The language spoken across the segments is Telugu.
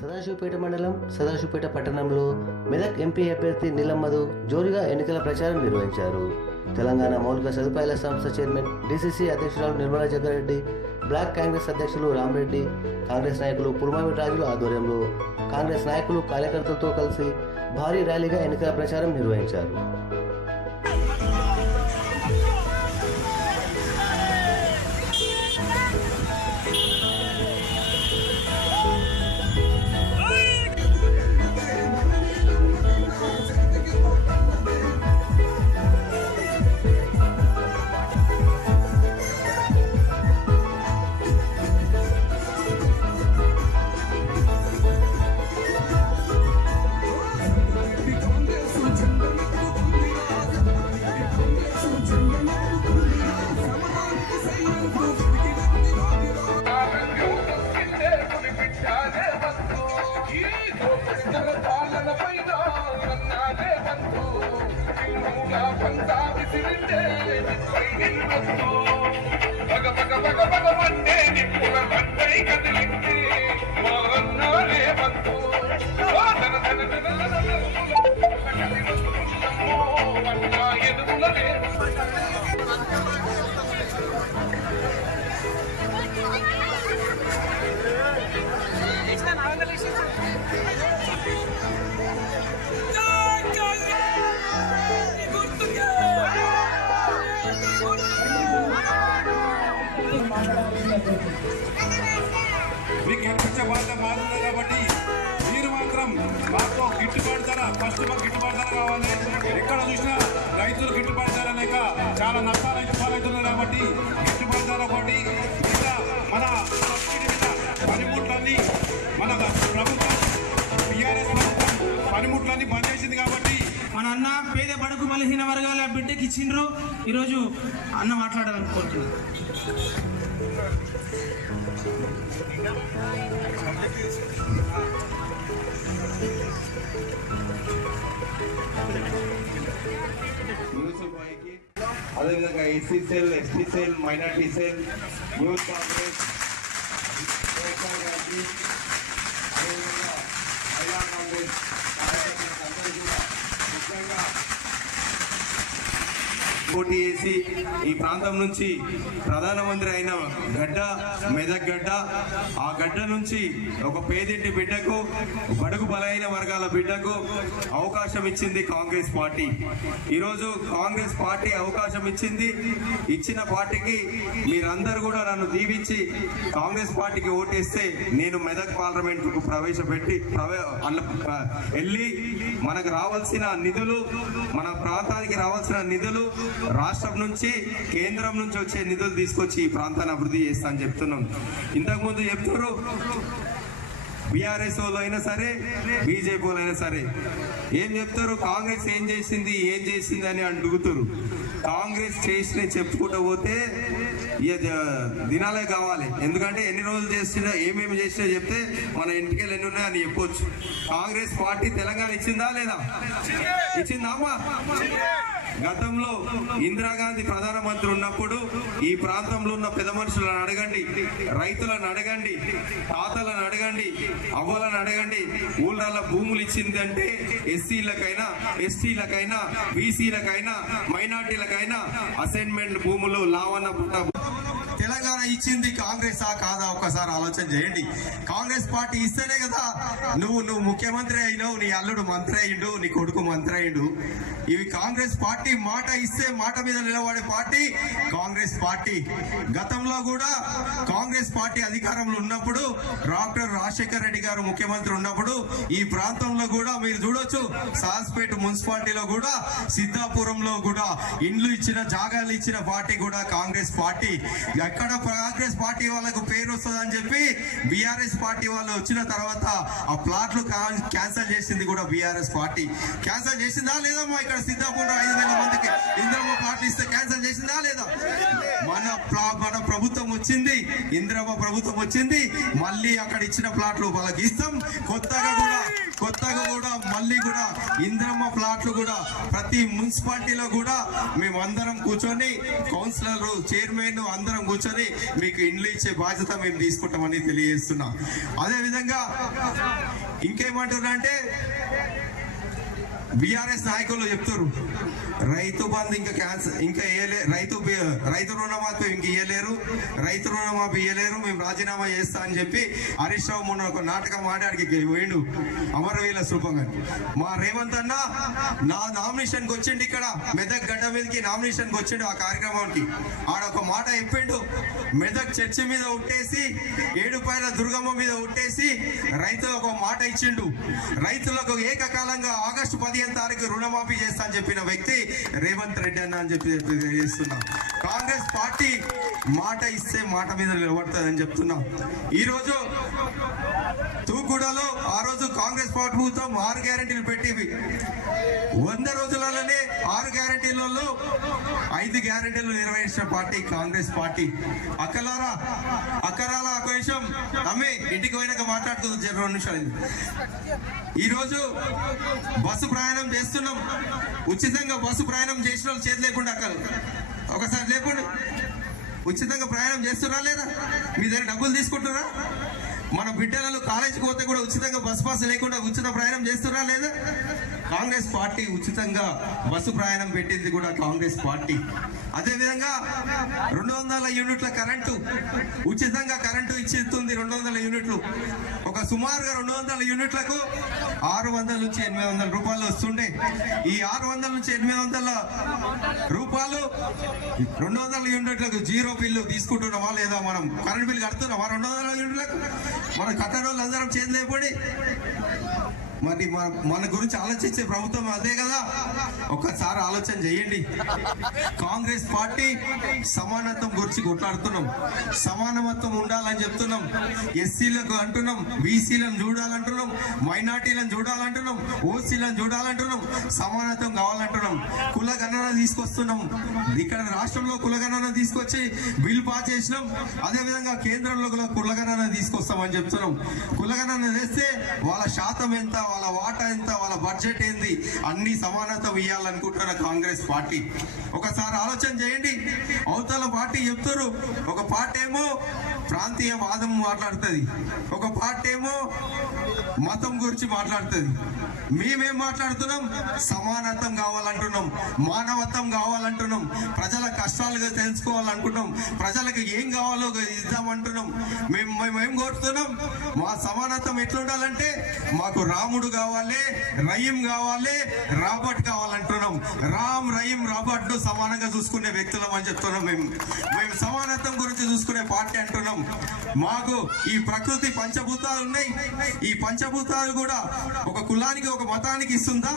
సదాశివపేట మండలం సదాశివపేట పట్టణంలో మెదక్ ఎంపీ అభ్యర్థి నీలమ్మధు జోరుగా ఎన్నికల ప్రచారం నిర్వహించారు. తెలంగాణ మౌలిక సదుపాయాల సంస్థ చైర్మన్ డిసిసి అధ్యక్షురాలు నిర్మలా జగ్గారెడ్డి బ్లాక్ కాంగ్రెస్ అధ్యక్షులు రామరెడ్డి కాంగ్రెస్ నాయకులు పుల్మామి రాజుల ఆధ్వర్యంలో కాంగ్రెస్ నాయకులు కార్యకర్తలతో కలిసి భారీ ర్యాలీగా ఎన్నికల ప్రచారం నిర్వహించారు. మీకు వాళ్ళ మారుతుంది కాబట్టి మీరు మాత్రం మాకు గిట్టుబాటు ధర ఫస్ట్ మాకు గిట్టుబాటు ధర కావాలి. ఎక్కడ చూసినా రైతులు గిట్టుబాటు ధర లేక చాలా నష్టాలు అయితే పాలవుతున్నారు కాబట్టి గిట్టుబాటు ధర ఒకటి. ఇంకా మన సబ్సిడీ పనిముట్లన్నీ మన ప్రభుత్వం టీఆర్ఎస్ ప్రభుత్వం పనిముట్లన్నీ బంద్ చేసింది కాబట్టి మన అన్న పేద బడుగు బలహీన వర్గాల బిడ్డకి ఇచ్చిండ్రు. ఈరోజు అన్న మాట్లాడాలనుకుంటున్నాను అదేవిధంగా SC cell ST cell minority cell Youth Congress KCR గారికి అదేవిధంగా మహిళా కాంగ్రెస్ కార్యకర్తలకు అందరికీ కూడా ముఖ్యంగా పోటీ చేసి ఈ ప్రాంతం నుంచి ప్రధానమంత్రి అయిన గడ్డ మెదక్ గడ్డ ఆ గడ్డ నుంచి ఒక పేదింటి బిడ్డకు బడుగు బలైన వర్గాల బిడ్డకు అవకాశం ఇచ్చింది కాంగ్రెస్ పార్టీ. ఈరోజు కాంగ్రెస్ పార్టీ అవకాశం ఇచ్చింది. ఇచ్చిన పార్టీకి మీరందరూ కూడా నన్ను దీవించి కాంగ్రెస్ పార్టీకి ఓటేస్తే నేను మెదక్ పార్లమెంట్కు ప్రవేశపెట్టి ప్రవే- వెళ్ళి మనకు రావాల్సిన నిధులు మన ప్రాంతానికి రావాల్సిన నిధులు రాష్ట్రం నుంచి కేంద్రం నుంచి వచ్చే నిధులు తీసుకొచ్చి ఈ ప్రాంతాన్ని అభివృద్ధి చేస్తా అని చెప్తున్నాం. ఇంతకుముందు చెప్తారు బీఆర్ఎస్ వాళ్ళు అయినా సరే బీజేపీ వాళ్ళు అయినా సరే. ఏం చెప్తారు కాంగ్రెస్ ఏం చేసింది ఏం చేసింది అని అడుగుతారు కాంగ్రెస్ చేసిన చెప్పుకుంటూ పోతే ఇక దినాలే కావాలి. ఎందుకంటే ఎన్ని రోజులు చేసినా ఏమేమి చేసినా చెప్తే మన ఇంటికి ఎన్ని ఉన్నాయని అని చెప్పొచ్చు. కాంగ్రెస్ పార్టీ తెలంగాణ ఇచ్చిందా లేదా? ఇచ్చిందా అమ్మా? గతంలో ఇందిరాగాంధీ ప్రధానమంత్రి ఉన్నప్పుడు ఈ ప్రాంతంలో ఉన్న పెద్ద మనుషులను అడగండి రైతులను అడగండి తాతలను అడగండి అవ్వలను అడగండి ఊళ్ళ భూములు ఇచ్చిందంటే ఎస్సీలకైనా ఎస్టీలకైనా బీసీలకైనా మైనార్టీలకైనా అసైన్మెంట్ భూములు లావన్న పుట్ట తెలంగాణ ఇచ్చింది కాంగ్రెస్ ఆ కాదా? ఒక్కసారి ఆలోచన చేయండి. కాంగ్రెస్ పార్టీ ఇస్తేనే కదా. నువ్వు నువ్వు ముఖ్యమంత్రి అయినావు నీ అల్లుడు మంత్రి అయిండు నీ కొడుకు మంత్రి అయిండు. ఇవి కాంగ్రెస్ పార్టీ మాట ఇస్తే మాట మీద నిలబడే పార్టీ కాంగ్రెస్ పార్టీ. గతంలో కూడా కాంగ్రెస్ పార్టీ అధికారంలో ఉన్నప్పుడు డాక్టర్ రాజశేఖర్ రెడ్డి గారు ముఖ్యమంత్రి ఉన్నప్పుడు ఈ ప్రాంతంలో కూడా మీరు చూడొచ్చు సాస్పేట్ మున్సిపాలిటీలో కూడా సిద్ధాపురంలో కూడా ఇండ్లు ఇచ్చిన జాగాలు ఇచ్చిన పార్టీ కూడా కాంగ్రెస్ పార్టీ. ఎక్కడ కాంగ్రెస్ పార్టీ వాళ్ళకు పేరు వస్తుందని చెప్పి బీఆర్ఎస్ పార్టీ వాళ్ళు వచ్చిన తర్వాత ఆ ప్లాట్లు క్యాన్సిల్ చేసింది కూడా బీఆర్ఎస్ పార్టీ. క్యాన్సిల్ చేసిందా లేదమ్మా ఇక్కడ సిద్ధాపురం ఐదు వేల మందికి ఇంద్రమ్మ ప్లాట్లు ఇస్తే క్యాన్సిల్ చేసిందా లేదా? మన మన ప్రభుత్వం వచ్చింది ఇంద్రమ్మ ప్రభుత్వం వచ్చింది మళ్ళీ అక్కడ ఇచ్చిన ప్లాట్లు వాళ్ళకి ఇస్తాం. కొత్తగా కూడా కొత్తగా కూడా మళ్ళీ కూడా ఇంద్రమ్మ ప్లాట్లు కూడా ప్రతి మున్సిపాలిటీలో కూడా మేము అందరం కూర్చొని కౌన్సిలర్ చైర్మన్ అందరం కూర్చొని మీకు ఇండ్లు ఇచ్చే బాధ్యత మేము తీసుకుంటామని తెలియజేస్తున్నాం. అదేవిధంగా ఇంకేమంటారు అంటే బీఆర్ఎస్ నాయకులు చెప్తారు రైతు బంధు ఇంకా క్యాన్సర్ ఇంకా ఇయ్యలే రైతు రైతు రుణమాఫీ ఇంక ఇయ్యలేరు. రైతు రుణమాఫీ ఇయ్యలేరు. మేము రాజీనామా చేస్తా అని చెప్పి హరీష్ రావు మొన్న ఒక నాటకం ఆడాడికి పోయిండు. అమరవీల శుభంగా మా రేవంత్ అన్న నా నామినేషన్కి వచ్చిండు ఇక్కడ. మెదక్ గడ్డ మీదకి నామినేషన్కి వచ్చిండు ఆ కార్యక్రమానికి. ఆడ ఒక మాట చెప్పిండు. మెదక్ చర్చి మీద ఉట్టేసి ఏడుపైన దుర్గమ్మ మీద ఉట్టేసి రైతులకు ఒక మాట ఇచ్చిండు. రైతులకు ఏకకాలంగా ఆగస్టు పదిహేను తారీఖు రుణమాఫీ చేస్తా అని చెప్పిన వ్యక్తి రేవంత్ రెడ్డి అన్న అని చెప్పి చేస్తున్నాం. కాంగ్రెస్ పార్టీ మాట ఇస్తే మాట మీద నిలబడుతుంది అని చెప్తున్నాం. ఈరోజు తూగూడలో ఆ రోజు కాంగ్రెస్ పార్టీ ప్రభుత్వం ఆరు గ్యారెంటీలు పెట్టివి వంద రోజులలోనే ఆరు గ్యారెంటీలలో ఐదు గ్యారెంటీలు నిర్వహించిన పార్టీ కాంగ్రెస్ పార్టీ. అక్కలారా అక్కరాల ఒక విషయం అమ్మి ఇంటికి పోయినాక మాట్లాడుతుంది రెండు నిమిషాలు ఈరోజు బస్సు ప్రయాణం చేస్తున్నాం. ఉచితంగా బస్సు ప్రయాణం చేసిన వాళ్ళు చేతి లేకుండా అక్కలు. ఒకసారి లేకుండా ఉచితంగా ప్రయాణం చేస్తున్నారా లేదా? మీ దగ్గర డబ్బులు తీసుకుంటున్నారా? మన బిడ్డలు కాలేజీకి పోతే కూడా ఉచితంగా బస్ పాస్ లేకుండా ఉచిత ప్రయాణం చేస్తున్నా లేదా? కాంగ్రెస్ పార్టీ ఉచితంగా బస్సు ప్రయాణం పెట్టింది కూడా కాంగ్రెస్ పార్టీ. అదేవిధంగా రెండు వందల యూనిట్ల కరెంటు ఉచితంగా కరెంటు ఇచ్చిస్తుంది రెండు వందల యూనిట్లు. ఒక సుమారుగా రెండు వందల యూనిట్లకు ఆరు వందల నుంచి ఎనిమిది వందల రూపాయలు వస్తుండే. ఈ ఆరు వందల నుంచి ఎనిమిది వందల రూపాయలు రెండు వందల యూనిట్లకు జీరో బిల్లు తీసుకుంటున్నామా లేదా మనం కరెంట్ బిల్ కడుతున్నామా? రెండు వందల యూనిట్లకు మనం కట్టడం అందరం చేతి మరి మన మన గురించి ఆలోచించే ప్రభుత్వం అదే కదా. ఒక్కసారి ఆలోచన చేయండి. కాంగ్రెస్ పార్టీ సమానత్వం గురించి కొట్లాడుతున్నాం. సమానత్వం ఉండాలని చెప్తున్నాం. ఎస్సీలకు అంటున్నాం బీసీలను చూడాలంటున్నాం మైనార్టీలను చూడాలంటున్నాం ఓసీలను చూడాలంటున్నాం సమానత్వం కావాలంటున్నాం. కులగణన తీసుకొస్తున్నాం. ఇక్కడ రాష్ట్రంలో కులగణన తీసుకొచ్చి బిల్ పాస్ చేసినాం. అదేవిధంగా కేంద్రంలో కూడా కులగణన తీసుకొస్తామని చెప్తున్నాం. కులగణన చేస్తే వాళ్ళ శాతం ఎంత వాళ్ళ వాటా ఎంత వాళ్ళ బడ్జెట్ ఏంది? అన్ని సమానత ఇవ్వాలనుకుంటున్న కాంగ్రెస్ పార్టీ. ఒకసారి ఆలోచన చేయండి. అవతల పార్టీ చెప్తారు. ఒక పార్టీ ఏమో జాతీయ వాదం మాట్లాడుతుంది. ఒక పార్టీ ఏమో మతం గురించి మాట్లాడుతుంది. మేమేం మాట్లాడుతున్నాం? సమానత్వం కావాలంటున్నాం. మానవత్వం కావాలంటున్నాం. ప్రజల కష్టాలుగా తెలుసుకోవాలనుకుంటున్నాం. ప్రజలకు ఏం కావాలో ఇద్దామంటున్నాం. మేము మేము కోరుతున్నాం మా సమానత్వం ఎట్లుండాలంటే మాకు రాముడు కావాలి రహీం కావాలి రాబర్ట్ కావాలంటున్నాం. రామ్ రహీం రాబర్ట్ను సమానంగా చూసుకునే వ్యక్తులం అని చెప్తున్నాం మేము. మేము సమానత్వం గురించి చూసుకునే పార్టీ అంటున్నాం. మాకు ఈ ప్రకృతి పంచభూతాలు ఉన్నాయి ఈ పంచభూతాలు కూడా ఒక కులానికి ఒక మతానికి ఇస్తుందా?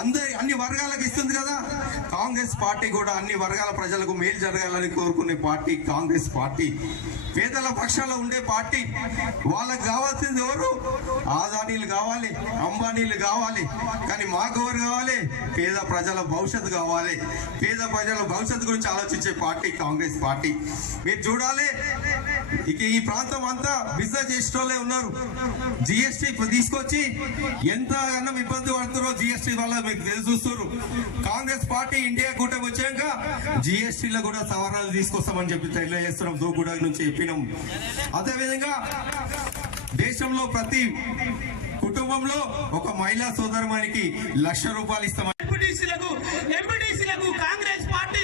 అందరి అన్ని వర్గాలకు ఇస్తుంది కదా? కాంగ్రెస్ పార్టీ కూడా అన్ని వర్గాల ప్రజలకు మేలు జరగాలని కోరుకునే పార్టీ కాంగ్రెస్ పార్టీ. పేదల పక్షాల్లో ఉండే పార్టీ. వాళ్ళకి కావాల్సింది ఎవరు? ఆదానీలు కావాలి అంబానీలు కావాలి. కానీ మాకు ఎవరు కావాలి? పేద ప్రజల భవిష్యత్తు కావాలి. పేద ప్రజల భవిష్యత్తు గురించి ఆలోచించే పార్టీ కాంగ్రెస్ పార్టీ. మీరు చూడాలి ఇక ఈ ప్రాంతం అంతా బిజినెస్ చేసేటోళ్ళే ఉన్నారు. జిఎస్టీ తీసుకొచ్చి ఎంత అన్నం ఇబ్బంది పడుతున్నారో జిఎస్టీ వల్ల మీకు తెలిసి చూస్తున్నారు. కాంగ్రెస్ పార్టీ ఇండియా కూటమి వచ్చాక జిఎస్టీలో కూడా సవరణలు తీసుకొస్తామని చెప్పి తెలియజేస్తున్నాం. దూకుడ నుంచి చెప్పినాం. అదేవిధంగా దేశంలో ప్రతి కుటుంబంలో ఒక మహిళా సోదరమానికి లక్ష రూపాయలు ఇస్తామని ఎంపీటీసీలకు ఎంపీటీసీలకు కాంగ్రెస్ పార్టీ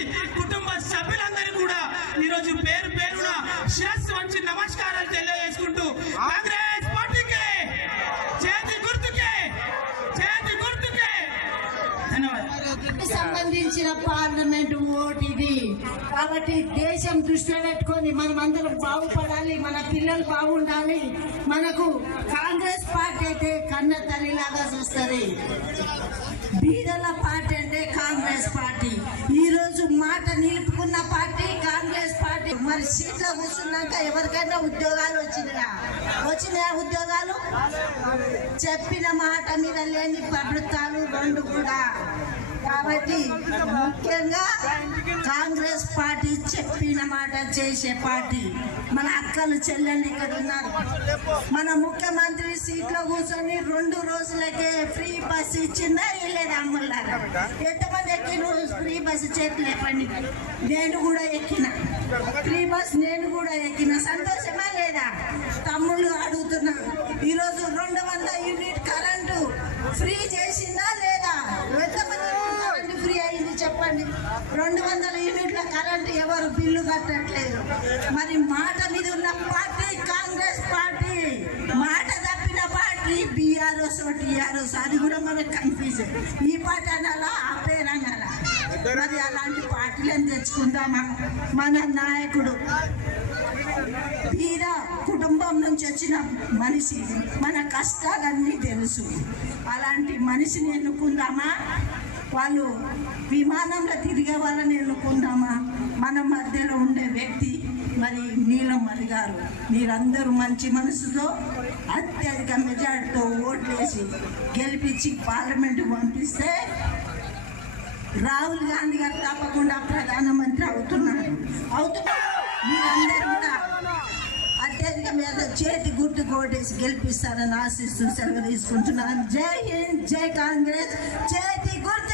కాబట్టి దేశం దృష్టిలో పెట్టుకొని మనం అందరం బాగుపడాలి మన పిల్లలు బాగుండాలి. మనకు కాంగ్రెస్ పార్టీ అయితే కన్న తల్లిలాగా చూస్తుంది. బీదల పార్టీ అంటే కాంగ్రెస్ పార్టీ. ఈ రోజు మాట నిలుపుకున్న పార్టీ కాంగ్రెస్ పార్టీ. మరి సీట్లో కూర్చున్నాక ఎవరికైనా ఉద్యోగాలు వచ్చినాయా? వచ్చినాయా ఉద్యోగాలు? చెప్పిన మాట మీద లేని ప్రభుత్వాలు రెండు కూడా. కాబట్టి ముఖ్యంగా కాంగ్రెస్ పార్టీ చెప్పిన మాట చేసే పార్టీ. మన అక్కలు చెల్లెళ్ళు ఇక్కడ ఉన్నారు. మన ముఖ్యమంత్రి సీట్లో కూర్చొని రెండు రోజులకే ఫ్రీ బస్ ఇచ్చిందా లేదా అమ్ములారా? ఎంతమంది ఎక్కిన ఫ్రీ బస్ చేతులు లేపండి నేను కూడా ఎక్కిన. ఫ్రీ బస్ నేను కూడా ఎక్కిన. సంతోషమా లేదా? తమ్ముళ్ళు అడుగుతున్నా ఈరోజు రెండు వందల యూనిట్ కరెంటు ఫ్రీ చేసిందా లేదా ఎంతమంది కరెంటు ఫ్రీ అయింది చెప్పండి రెండు వందల యూనిట్ల కరెంటు ఎవరు బిల్లు కట్టట్లేదు. మరి మాట మీద ఉన్న పార్టీ కాంగ్రెస్ పార్టీ మాట తప్పిన పార్టీ బీఆర్ఎస్ టీఆర్ఎస్ అది కూడా మనకు కన్ఫ్యూజన్. ఈ పార్టీ అనాలా? ఆ పేరు అనాలా? మరి అలాంటి పార్టీలను తెచ్చుకుందామా? మన నాయకుడు వీర కుటుంబం నుంచి వచ్చిన మనిషి మన కష్టాలన్నీ తెలుసు. అలాంటి మనిషిని ఎన్నుకుందామా? వాళ్ళు విమానంలో తిరిగే వాళ్ళని ఎన్నుకుందామా? మన మధ్యలో ఉండే వ్యక్తి మరి నీలమ్మరి గారు. మీరందరూ మంచి మనసుతో అత్యధిక మెజార్టీతో ఓట్లేసి గెలిపించి పార్లమెంటు పంపిస్తే రాహుల్ గాంధీ గారు తప్పకుండా ప్రధానమంత్రి అవుతున్నారు అవుతున్నారు మీరందరూ కూడా అత్యధిక మీద చేతి గుర్తు కోటేసి గెలిపిస్తారని ఆశిస్తూ సెలవు తీసుకుంటున్నాను. జై హింద్ జై కాంగ్రెస్. చేతి గుర్తు